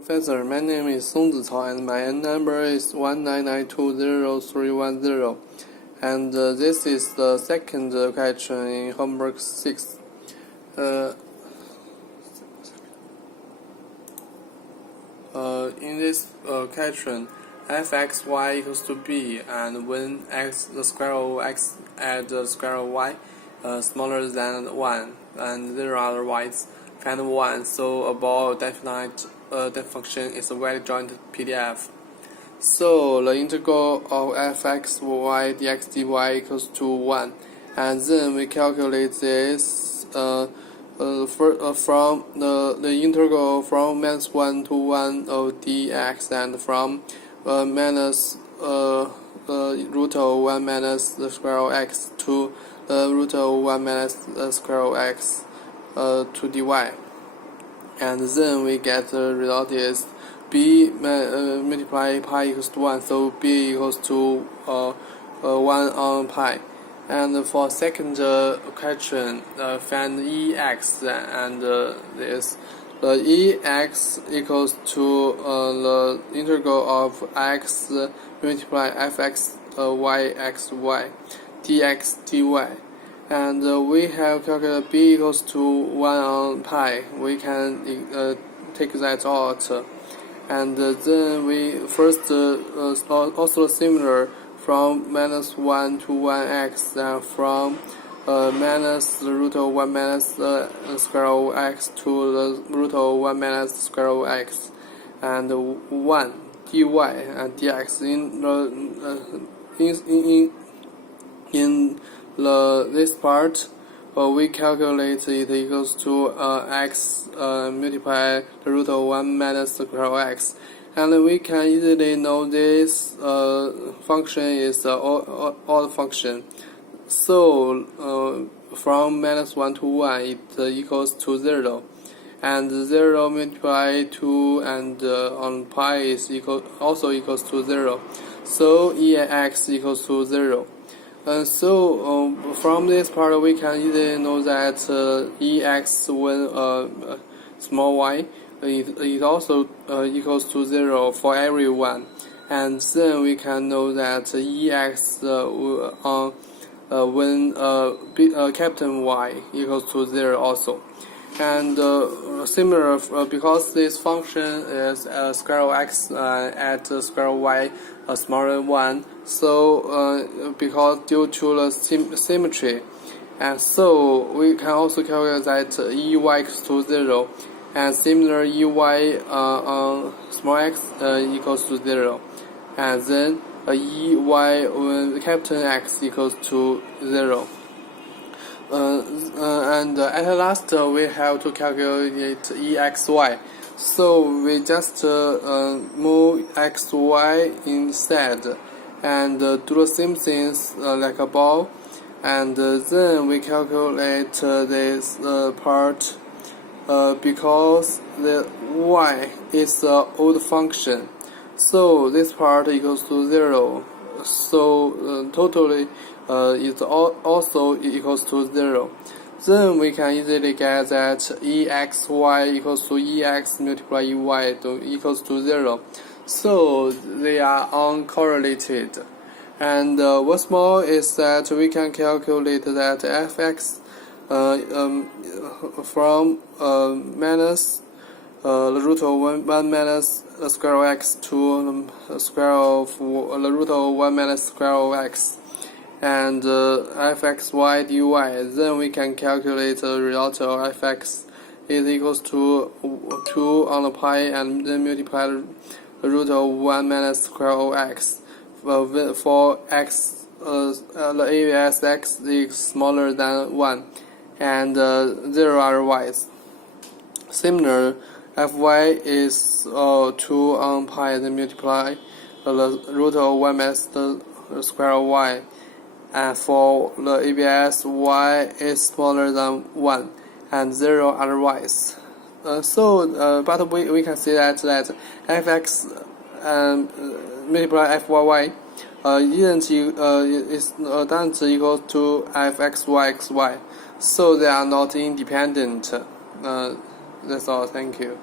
Professor, my name is SongziCao and my number is 199203110. And this is the second question in homework 6. In this question, fxy equals to b, and when x the square of x at the square of y smaller than 1 and 0 otherwise, find 1. So above definite that function is a valid joint PDF. So the integral of fxy dx dy equals to 1, and then we calculate this from the integral from -1 to 1 of dx, and from minus root of 1 minus the square of x to the root of 1 minus the square of x to dy. And then we get the result is b multiply pi equals to 1, so b equals to 1 on pi. And for second question, find ex, and this ex equals to the integral of x multiply fx yxy dx dy. And we have calculated b equals to 1 on pi. We can take that out, and then we first also similar from -1 to 1x, and from minus the root of 1 minus the square of x to the root of 1 minus the square of x, and 1 dy and dx. In this part, we calculate it equals to x multiply the root of 1 minus the square of x, and we can easily know this function is an odd function. So from -1 to 1, it equals to 0, and 0 multiply 2 and on pi is also equals to 0. So ex equals to 0. So from this part, we can easily know that ex when small y it also equals to 0 for everyone, and then we can know that ex when capital Y equals to 0 also. And similar, because this function is square of x at square of y smaller than 1, so because due to the symmetry, and so we can also calculate that ey equals to 0, and similar ey small x equals to 0, and then ey when capital X equals to 0. And at last we have to calculate exy. So we just move xy instead, and do the same things like above, and then we calculate this part because the y is the odd function. So this part equals to 0. So totally it also equals to 0. Then we can easily get that exy equals to ex multiply ey equals to 0. So they are uncorrelated. And what's more is that we can calculate that fx from minus the root of 1 minus the square of x to the square of the root of 1 minus square of x, and fxy dy. Then we can calculate the result of fx is equals to 2 on the pi, and then multiply the root of 1 minus square of x for x the areas x is smaller than 1 and 0 otherwise. Similar, fy is 2 on pi, then multiply the root of 1 minus the square of y, and for the abs y is smaller than 1 and 0 otherwise. But we can see that fx multiply fyy doesn't equal to fxy xy, so they are not independent. That's all. Thank you.